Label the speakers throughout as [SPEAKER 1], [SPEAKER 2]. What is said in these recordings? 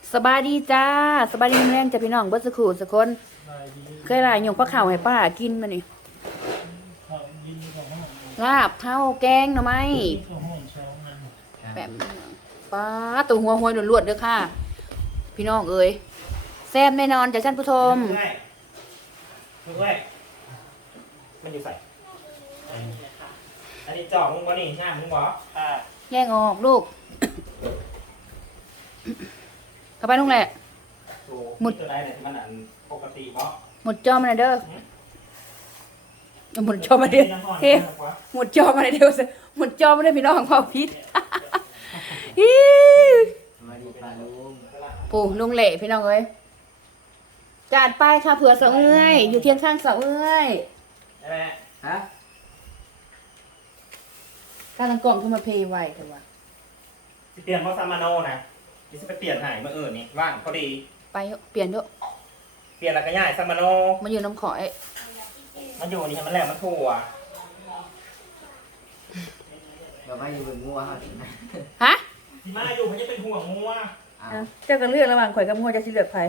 [SPEAKER 1] สบายดีจ้าสบายดีแรงจ้ะพี่น้องเบิดสักครู่สักคนเคยหลายหยงปลาข่าวให้ป้ากินมานี่ลาบเท่าแกงหน่อไม้แบบปลาตัวหัวหอยล้วนๆเด้อค่ะพี่น้องเอ้ยแซ่บแน่นอนจ้ะท่านผู้ชม
[SPEAKER 2] ด้วยมันอยู่ใส่อันนี้จอกมึงบ่นี่หน้ามึงบ่
[SPEAKER 1] แย่งออกลูกเข้าไปลุงแหละ
[SPEAKER 2] หมดตัวใดเนี่ยมันอันปกติบ่
[SPEAKER 1] หมดจอมาหน่อยเด้อหมดจอมาเด้อเฮ้หมดจอมาหน่อยเด้อหมดจอมาได้อพี่น้องความพิษฮิปู่ลุงเละพี่น้องเอ้ยจัดไปค่ะเผื่อเสาเอ้ยอยู่เทียนข้างเสาเอ้ย
[SPEAKER 2] ได้ไหมฮะ
[SPEAKER 1] การตังกล่องขึ้นมาเพย์ไว้กันวะ
[SPEAKER 2] สิเปลี่ยนเพราะซามาโนนะนี่สิไปเปลี่ยนหายเมื่อนี่ว่างพอดี
[SPEAKER 1] ไปเปลี่ยนด้วย
[SPEAKER 2] เปลี่ยนแล้วก็ย้ายซามาโน
[SPEAKER 1] มันอยู่น้ำขอย
[SPEAKER 2] มันอยู่นี่มันแหลมมันถั่ว
[SPEAKER 3] เดี๋ยวไม่อยู่เป็นงัว
[SPEAKER 1] ฮะ
[SPEAKER 2] ที่มาอยู่มันจะเป็นห่วงงัว
[SPEAKER 1] เจ้ากันเลือกระหว่างข่อยกับงัวจะสิเลือกใคร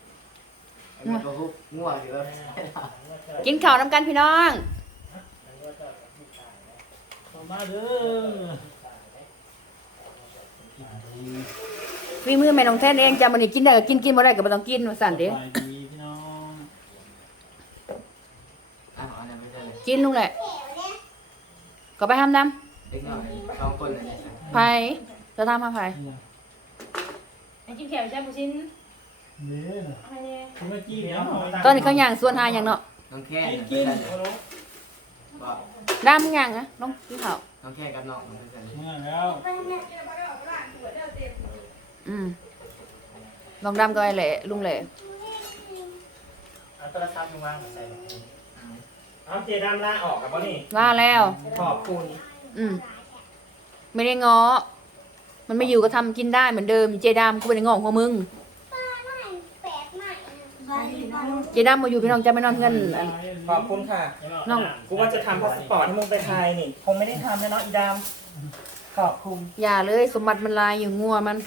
[SPEAKER 3] งัวอยู่แล้ว
[SPEAKER 1] กินข้าวน้ำกันพี่น้อง
[SPEAKER 2] มาเด้อ
[SPEAKER 1] ฝีมือแม่น้องแท้เองจ้ามันนี่กินได้ก็กินบ่ได้ก็บ่ต้องกินว่าสั่นเด้กินลุงแหละก็ไปทำน้
[SPEAKER 3] ำเด็กน้อยสองคนเลย
[SPEAKER 1] ไผจะทำมาไผ
[SPEAKER 4] กินแขวใช่ปุ๊ชิน
[SPEAKER 1] ตอนนี้เขาย่างส่วนหาอย่างเนาะ
[SPEAKER 3] น้องแค่
[SPEAKER 2] กิน
[SPEAKER 1] ดำย่างนะน้องกินข้าว
[SPEAKER 3] น้องแค่กับน้องมันเป็น
[SPEAKER 2] แล้ว
[SPEAKER 1] ลองดำก็ไอ้แหละลุงแหละ
[SPEAKER 2] เอาโทรศัพท์มึงวางใส่เอาเจดำลาออกกับบ่นี่
[SPEAKER 1] ว่าแล้ว
[SPEAKER 2] ขอบคุณ
[SPEAKER 1] ไม่ได้ง้อมันไม่อยู่ก็ทำกินได้เหมือนเดิมเจดามกูไม่ได้ง้อของมึงเจดามมาอยู่พี่น้องจะไม่นอนเพื่อน
[SPEAKER 2] ขอบคุณค่ะ
[SPEAKER 1] น้อง
[SPEAKER 2] กูว่าจะทำพาสปอร์ตให้มึงไปไทยนี่คงไม่ได้ทำนะเนาะอีดามขอบคุณ
[SPEAKER 1] อย่าเลยสมบัติมันลายอยู่งัวมัน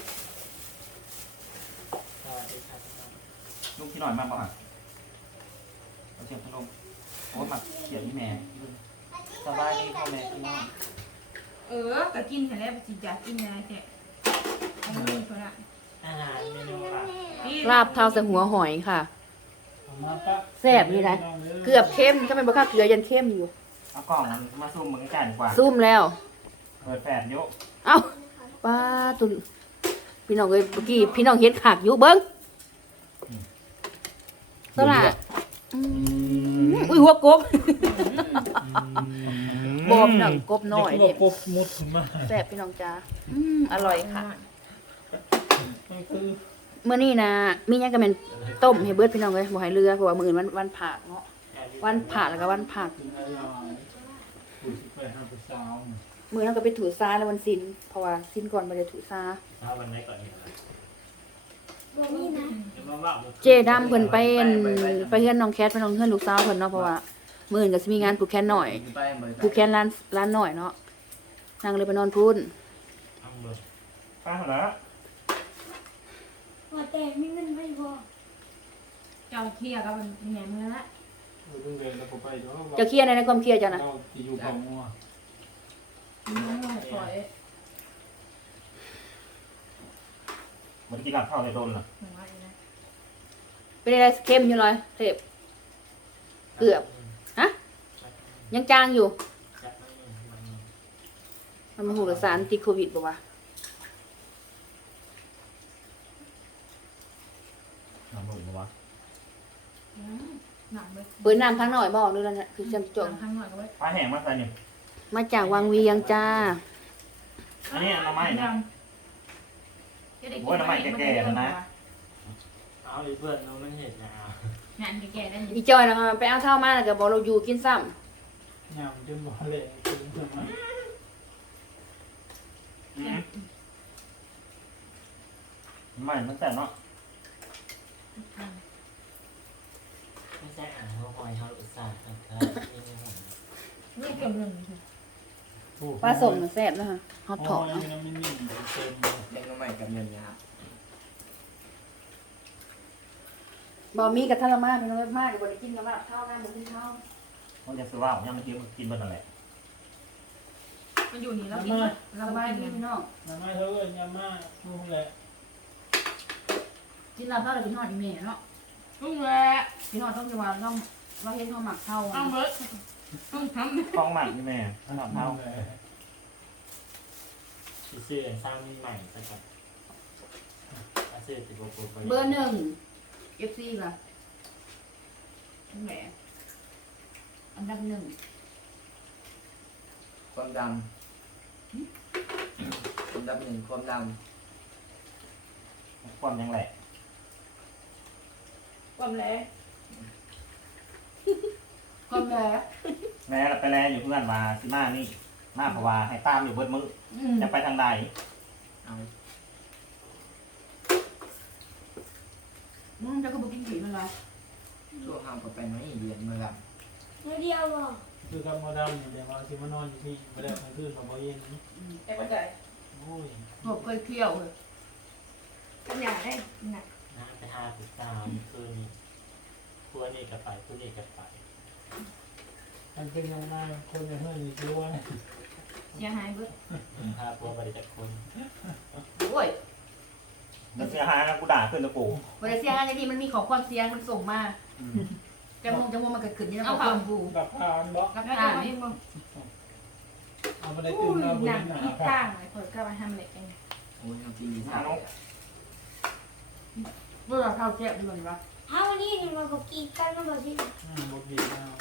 [SPEAKER 2] ลูกที่หน่อยมากป่ะเอาเสียงพัดลมโอ้หมักเขียนที่แม่สบายดีพ่อแม่พี่น้อง
[SPEAKER 4] ก็กินเสร็จแล้วจิจัดกินอะไรแกอันนี้คนละ
[SPEAKER 2] อาหารเมนู
[SPEAKER 1] ลาบเท้าใส่หัวหอยค่ะแซ่บนี่นะเกือบเข้มถ้าเป็นบะข้าเกลือยันเข้มอยู่
[SPEAKER 2] เอากล่องมาซุ่มมึงกันกว่า
[SPEAKER 1] ซุ่มแล้ว
[SPEAKER 2] เปิดแฝดยก
[SPEAKER 1] เอ้าป้าตุนพี่น้องเอ้ยเมื่อกี้พี่น้องเห็นขากอยู่เบิ้งตลาดอุ้ยหัวกบกบหนังกบน้อยเนี่ย
[SPEAKER 2] กบมุดมา
[SPEAKER 1] แซ่บพี่น้องจ้าอร่อยค่ะเมื่อนี้นะมีอย่างก็เป็นต้มให้เบิดพี่น้องเลยบ่ให้เรือเพราะว่ามื้ออื่นวันผักเนาะวันผักแล้วก็วันผักมื้อนั้นก็ไปถูซาแล้ววันศีลเพราะว่าศีลก่อนบ่ได้ถูซา
[SPEAKER 2] วันไหนก่อน
[SPEAKER 1] เจดำเพิ่นไปเฮือนน้องแคทไปน้องเฮือนลูกสาวเพิ่นเนาะเพราะว่ามื้ออื่นก็สิมีงานผูกแขนหน่อยผูกแขนร้านหน่อยเนาะนางเลยไปนอนพุ่น
[SPEAKER 2] ป้าเหรอ
[SPEAKER 4] ว่าแต่มีเงินไม่พอเจ้าเคลียร์กับมันแหนเมื่อละ
[SPEAKER 1] จะเคลียร์ในความเคลียร์จ้ะนะ
[SPEAKER 2] มันกินหลับข้าวในโดนเหรอ
[SPEAKER 1] เป็นอะไรเข้มอยู่เลยเทปเกือบฮะยังจางอยู่มันมาหูกับสารติดโควิดป่ะวะ
[SPEAKER 2] น้ำหรือวะ
[SPEAKER 1] เปิดน้ำทั้งหน่อยบอกด้วยนะคือจำจง
[SPEAKER 2] ปลาแห้งมาใส่เนี่ย
[SPEAKER 1] มาจากวังเวียงจ้า
[SPEAKER 2] อันนี้น้ำไม้นะโอ้ยน้ำไม้แก่ๆแล้วนะเอาเพื่อนเราไม่เห็นนะ
[SPEAKER 4] งานแก่ๆนั่น
[SPEAKER 1] อีจอยนะไปเอาเท่ามาแล้วก็บอกเราอยู่กินซ้
[SPEAKER 2] ำยำจนบอกเลยไม่มันแต่เนาะ
[SPEAKER 3] ไม่ใช่อ่างเขาคอยเขาอุตส่าห์ครับ
[SPEAKER 4] นี่เกือบหนึ่ง
[SPEAKER 1] ปลาสมแซ่บนะคะฮอตถอด
[SPEAKER 3] เล่นน้ำใหม่กับเงินยา
[SPEAKER 1] บ่มีกับทรมานพี่น้องเอ้ยมากเดี๋ยวบ่ได้กินกับว่าข้าวหน้าบ่กินข้าว
[SPEAKER 2] มันจะซื้อว่าผมยังไม่กินบนนั่นแหละ
[SPEAKER 4] มันอยู่นี่แล้วกินเรา
[SPEAKER 1] ส
[SPEAKER 4] ไม่
[SPEAKER 1] บาย
[SPEAKER 4] กิ
[SPEAKER 1] ดี
[SPEAKER 4] น
[SPEAKER 1] พี่น้อง
[SPEAKER 5] น้ำไม้เท่ากันยามาลุงแหละ
[SPEAKER 1] กินลาบเท่าเลยพี่น้องอีเมเนาะ
[SPEAKER 4] ลุงแหละ
[SPEAKER 1] พี่น้องต้องจะว่าต้องเราเห็นเขาหมักเข้า
[SPEAKER 4] ต้องเบิร์ดต้องทำ
[SPEAKER 2] คล้องหมักนี่แม่ขนมเท้า
[SPEAKER 3] ซื้อสร้างใหม่สักแบบซื้อติดโบโบ
[SPEAKER 1] เบอร์หนึ่ง FC ค่ะนั่นแหละอันดับหนึ่ง
[SPEAKER 6] ความดำอันดับหนึ่งความด
[SPEAKER 2] ความยังแหละ
[SPEAKER 4] ความแรง
[SPEAKER 1] คนแรก
[SPEAKER 2] แม่เราไปแลอยู่เพื่อนมาซิมานี่มาเพราะว่าให้ตามอยู่เบิดมือจะไปทางใด
[SPEAKER 6] ำเอา
[SPEAKER 1] จะก็บอกกินผีมันละ
[SPEAKER 6] ช่วงห้ามก็ไปไหมเรียนมาด
[SPEAKER 4] เดียวบ่
[SPEAKER 5] คือกับมอดำเดี๋ยวมาที่มานอนอยู่ที่ไม่ได้กลางคืนของบ่เย็นนี้
[SPEAKER 4] แต่ปัจจัย
[SPEAKER 5] โอ้ย
[SPEAKER 1] ผมเคยเคี่ยวเลย
[SPEAKER 4] กันอยากได้หนัก
[SPEAKER 3] นะไปหาติดตามคืนนี้ตัวนี้กับไปตัวนี้กับไป
[SPEAKER 5] มันเป็นยังไงคนในเฮือนนี่รู้ว่า
[SPEAKER 4] เสียหายเบิร์ด
[SPEAKER 3] หาตัวบริจาคคน
[SPEAKER 1] โอ้ย
[SPEAKER 2] มันเสียหายนะกูด่าขึ้นตะปู
[SPEAKER 1] วันนี้เสียงอะไรดีมันมีขอความเสียงมันส่งมาจมูกมันเกิดขึ้นนี่นะขอความบู
[SPEAKER 5] กับพานบอก
[SPEAKER 4] รับได้ไหมบ่
[SPEAKER 5] เอามาได้
[SPEAKER 4] อู้
[SPEAKER 5] ตื่นมาบน
[SPEAKER 4] หนัง
[SPEAKER 5] หนา
[SPEAKER 4] ที่
[SPEAKER 5] ครั
[SPEAKER 4] ข้า
[SPEAKER 5] บ
[SPEAKER 4] งเลยเปิดก็มาทำเหล็กเอง
[SPEAKER 6] ำโอ้ยทำตีสาม
[SPEAKER 1] เมื่อเราเข้าแก้วดีกว่า
[SPEAKER 7] ถ้าวันนี้เนี่ยมันก็กีดกันแล้วบอกสิ
[SPEAKER 5] บกดีมาก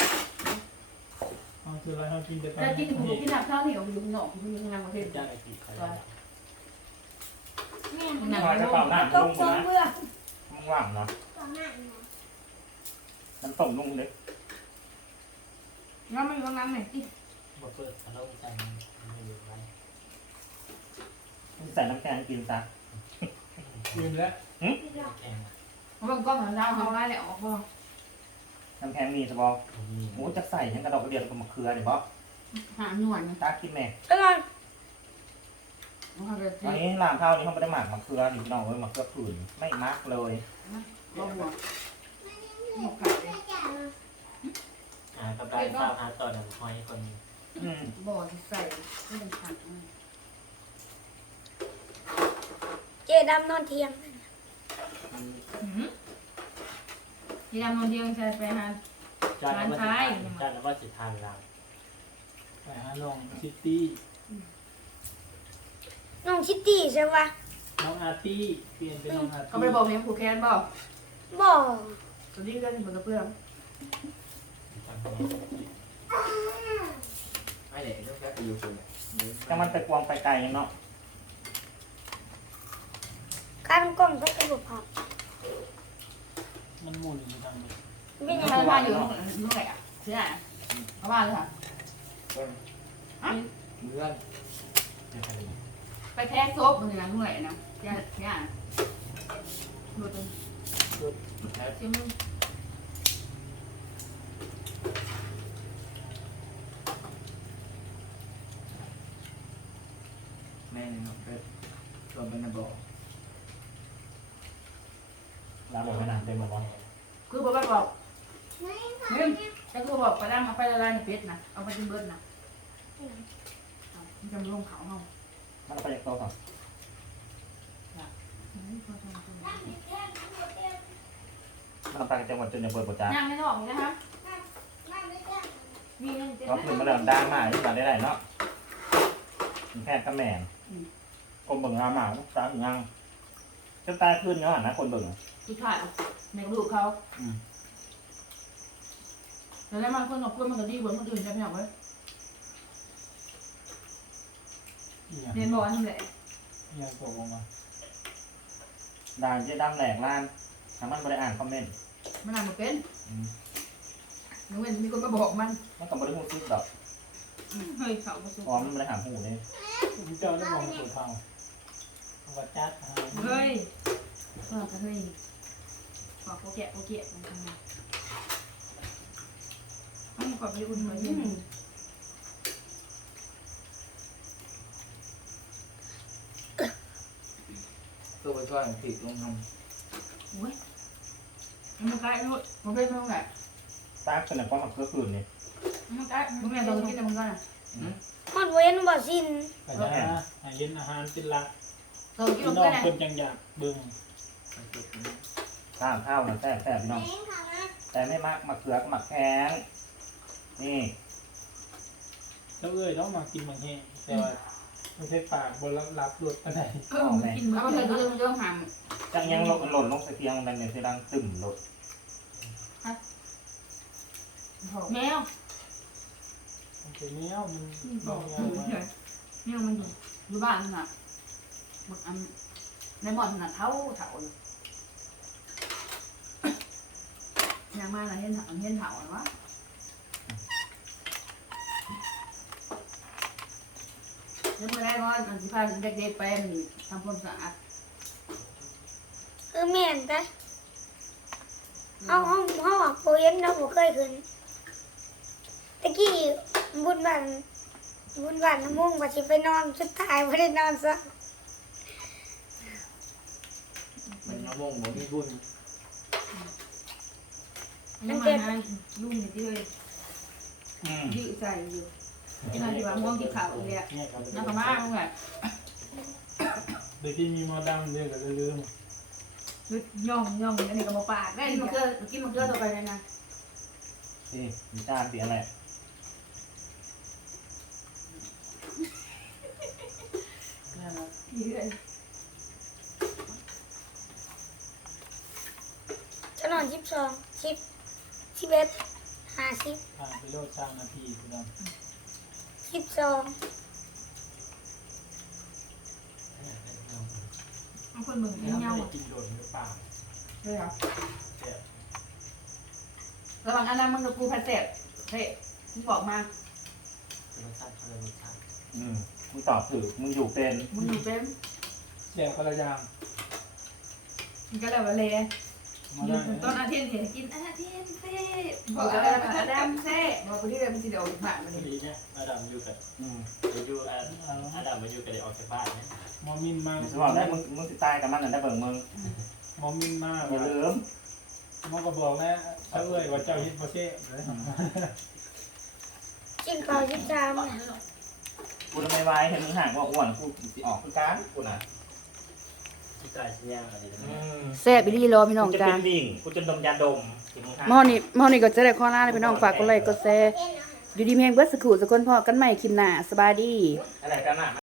[SPEAKER 5] เอาคืออะไรเขากินแต่
[SPEAKER 1] แต่กินหมูกินหนักข้าวเหนียวอยู่หนอกอยู่ในงานประเทศ
[SPEAKER 3] จ้างไอติไปแล้ว
[SPEAKER 7] แม่
[SPEAKER 1] หนัก
[SPEAKER 2] คอยจะเป่าหน้า
[SPEAKER 7] ต
[SPEAKER 2] ลุ
[SPEAKER 7] ก
[SPEAKER 2] ง
[SPEAKER 7] ส
[SPEAKER 2] กู
[SPEAKER 7] อง
[SPEAKER 2] นะ
[SPEAKER 7] เบื่อ
[SPEAKER 2] มึงว่างเนาะ
[SPEAKER 7] ก่อนหน้านี้นะ
[SPEAKER 2] มันต้มลุงเล็ก
[SPEAKER 4] งั้นมันอยู่ตรงนั้นไหนที่
[SPEAKER 3] บอกเปิดพัดลมใส่ไม่อยู่ไร
[SPEAKER 2] ใส่น้ำแกงกินซะ
[SPEAKER 5] กินแล้ว
[SPEAKER 3] แข็ง
[SPEAKER 1] เพราะมันก็ของเรา
[SPEAKER 4] เอา
[SPEAKER 1] เขา
[SPEAKER 4] ไล่แหละออกบ่
[SPEAKER 2] น้ำแข็งมีสบอ
[SPEAKER 3] มี
[SPEAKER 2] หมูจะใส่ยังกระดอกกระเดียดกับมะเขือเนี่ยบอ
[SPEAKER 1] หาหน่วย
[SPEAKER 2] ตากินแม่
[SPEAKER 7] อร่อย
[SPEAKER 1] เขาจะ
[SPEAKER 2] ตอนนี้ร้านข้าวนี้เขาไม่ได้หมักมะเขืออยู่พี่น้องเว้ยมะเขือผื่นไม่มักเลย
[SPEAKER 1] ก็บวก
[SPEAKER 4] หมกไก่เลย
[SPEAKER 3] กำไรข้าวหาต่อหนึ่งหอยคน
[SPEAKER 2] อืม
[SPEAKER 1] บ่อที่ใส่ที่เป็นผัก
[SPEAKER 7] เจดำนอนเที่ยง
[SPEAKER 4] ที่ดำนอนเดียวใส่ไปหา
[SPEAKER 3] จ้างแล้วว่าจ้างแล้วว่าสิทานเรา
[SPEAKER 5] ไปหาลองซิตี้
[SPEAKER 7] น้องคิตตี้ใช่ปะ
[SPEAKER 5] น้องอาร์ตี้เปลี่ยนเป็นน้องอาร์ตี้
[SPEAKER 1] เขาไปบอกเมียผูกแขนบอก
[SPEAKER 7] บอก
[SPEAKER 1] ตอนนี้ก็จะเหมือนกับเพื่อน
[SPEAKER 6] ไม่เด็กต้องแค่ไปอยู่คนเนี่ย
[SPEAKER 2] จังมันไปกวางไปไกลยังเนาะ
[SPEAKER 7] การกล้องก็จะบุกผับ
[SPEAKER 5] มันหมุนอยู่ทางนี้
[SPEAKER 7] เป็นยัง
[SPEAKER 1] ใคร
[SPEAKER 7] ไง
[SPEAKER 1] มาอยู่นู่นแหละเสียเขาว่าเลยค่ะ
[SPEAKER 6] เพื่อนเพื่อน
[SPEAKER 1] ไปแท้ซบมันอย่างนั้นนู่นแหละนะเนี่ยดูตรงเชื่อมึง
[SPEAKER 6] แม่เนี่ยเนาะเพื่อนชวนเป็นนาบอก
[SPEAKER 2] ร้านบอกไม่นานเต็มหมดวะ
[SPEAKER 1] คือบอกบอกเฮ้ยแต่คือบอกไปแล้วมาไปละลายในเป็ดนะเอาไปกินเบิร์ดนะมันจะมาลงเขาเนาะ
[SPEAKER 2] มันไปจากโต๊ะก่อนมันไปจังหวัดจนจะเปิดปจ้า
[SPEAKER 1] ย่างไม่ออกเลยนะคะมีเงินเจ็ด
[SPEAKER 2] เราขึ้นมาเริ่มด้านมาที่มาได้ไรเนาะแค่กระแมนคนเบิ่งงานหมาตาถึงยังจะตายขึ้นเนาะนะคนเบิ่ง
[SPEAKER 1] สุดท้ายในกระดูกเขาแล้วมันคนออกเพื่อนมันก็ดีกว่าคนอื่นใช่ไหมครับเว้ยเรียนบอกว่าทำไร
[SPEAKER 5] ยังตกลงมา
[SPEAKER 2] ด่านเจ๊ดำแหลกล้านทำมันไม่ได้อ่านคอมเมนต์
[SPEAKER 1] มันอ่านมาเป็นนึกว่ามีคนมาบอกมัน
[SPEAKER 2] มันก็ไม่ได้พูดซึกดอก
[SPEAKER 4] เฮ้ยเขาประสบ
[SPEAKER 2] เพราะมันไม่ได้หาหูเลย
[SPEAKER 5] เจ้าได้มองสูตรเท่าว่าจัด
[SPEAKER 4] เฮ้ย
[SPEAKER 1] ก็เฮ้ยบอกโปเกะมันทำไง
[SPEAKER 4] ต้องขอบคุณเหมือนกัน
[SPEAKER 6] ตัวไปช่วยผิดลงท
[SPEAKER 1] โอ้ย
[SPEAKER 4] มันใกล้ลูก
[SPEAKER 1] มันเป็นมันไง
[SPEAKER 2] ตากขนาดก็มาเกลือคืนนี่
[SPEAKER 4] มันใกล้
[SPEAKER 1] มันแม่ต้องกินแต่มันก็น่ะ
[SPEAKER 7] มันเว้นบ่สิ้น
[SPEAKER 5] ก็จะให้เย็นอาหารเป็นหลัก
[SPEAKER 1] เรากิน
[SPEAKER 5] พี่
[SPEAKER 1] ลง
[SPEAKER 5] น้อ
[SPEAKER 1] ไป
[SPEAKER 5] ง
[SPEAKER 1] นะ
[SPEAKER 5] คนจังอยากเบิ่ง
[SPEAKER 2] ข้าวข้าวนะแซ่บพี่น้องแต่ไม่มากมาเกลือก็มาแข็งนี่
[SPEAKER 5] แล้วต้องมากินบางแห้งแต่ว่าไม่ใช่ปากบนรับรสอะไร
[SPEAKER 4] กินเหมือน
[SPEAKER 1] เอา
[SPEAKER 4] กั
[SPEAKER 1] ไป
[SPEAKER 4] น
[SPEAKER 1] เรื่องหาม
[SPEAKER 2] จังยังหล่นลงใส่เตียงมันเนี่ยเสียดังตึมหลด
[SPEAKER 4] แมว
[SPEAKER 5] มันเป็นเนี้ยมัน
[SPEAKER 4] บอก
[SPEAKER 5] เนี้ย
[SPEAKER 4] แมวมันอยู่
[SPEAKER 1] อยู่บ้านน่ะบักอันในหมอนน่ะเท่าเลยยังมาเห็นเถาวะ แล้วเมื่อไรก็อันที่พาเด็กๆไปทำความสะอาด
[SPEAKER 7] คือแม่นจ้ะเอาว่าโปเย็นเราบ่เคยขึ้นตะกี้บุญบ้านน้ำมุ่งว่าสิไปนอนสุดท้ายบ่ได้นอนซะ
[SPEAKER 6] มันน้ำมงบ่มีบุญ
[SPEAKER 4] ยังมาลุงนี่ที่เลย
[SPEAKER 1] ยืดใส่อยู่ที่นั่นที่ว่าม่วงที่ขาวเลย
[SPEAKER 5] เนี่ยครับ
[SPEAKER 1] น่าขม่ามึงไง
[SPEAKER 5] โดยที่มีหมอดำด้วยก็ลืม
[SPEAKER 4] ย่องอันนี้ก็มาปากได้
[SPEAKER 1] กินมะเขือต่อไปเลยนะ
[SPEAKER 2] นี่มีจานเสียอะไร
[SPEAKER 4] เรื่อย
[SPEAKER 7] จะนอน12 10 11 50
[SPEAKER 5] ผ่านไปโลด3 นาทีพี่น้อง
[SPEAKER 7] 12
[SPEAKER 4] บางคนเหมือน
[SPEAKER 5] ไม่
[SPEAKER 4] เงา
[SPEAKER 5] ได้กินโดนหรือเปล่า
[SPEAKER 1] เลยเหรอระหว่างอันนั้นมึงกับกูพัดเสร็จเฮ้ยมึงบอกมา
[SPEAKER 3] รสชาติเขาเลยรสชาติ
[SPEAKER 2] มึงตอบถือมึงอยู่เป็น
[SPEAKER 1] มึงอยู่เป็น
[SPEAKER 5] แซ่บกระยาง
[SPEAKER 4] มันก็เลยว่าเลย
[SPEAKER 5] มาได้
[SPEAKER 4] ต้นอาทิตย์เห็นกินอาทิตย์เซ่
[SPEAKER 1] บบ อ
[SPEAKER 4] อก ก
[SPEAKER 1] อะ
[SPEAKER 4] อะไร ไร
[SPEAKER 1] มา
[SPEAKER 4] มา
[SPEAKER 1] ดา
[SPEAKER 4] ดาม ม
[SPEAKER 1] เซ่บอกกูที่เดินไปสิเดียวผ่านมา
[SPEAKER 3] พอ
[SPEAKER 1] ดิ
[SPEAKER 3] ดีเนี่ยอาดัมอยู่กับอาดัมมาอยู่กับเด็กออกจากบ้านเนี่ย
[SPEAKER 5] หมอมินมา
[SPEAKER 2] มึงบอกได้มึงติดตายกับมันนั่นได้เบิ่งมึง
[SPEAKER 5] หมอมินมา
[SPEAKER 2] อย่าลืม
[SPEAKER 5] หมอก็บอกนะถ้าว่าเจ้าเฮ็ดบ่เซ่เลย
[SPEAKER 7] กินข้าว13น่ะ
[SPEAKER 2] กูทำไมไว้เห็นมึงห่างว่าอ้วนกูสิออกคือการกูน่ะ
[SPEAKER 3] ที่ตายที่ย่างอะไรนะ
[SPEAKER 1] แซ่บไปรีรอพี่น้อง
[SPEAKER 2] กูจะ
[SPEAKER 1] จ้า
[SPEAKER 2] เป็นดิ่งกูจะดมยาดมที่มึงห่าง
[SPEAKER 1] หม้อนี่ก็จะได้ข้อล่าเลยพี่น้องฝากกดไลค์กดแชร์อยู่ดีเพียงเบิร์ดสกู่สกุลพอกันใหม่คลิปหน้าสบายดี
[SPEAKER 2] อะไรกันน่ะ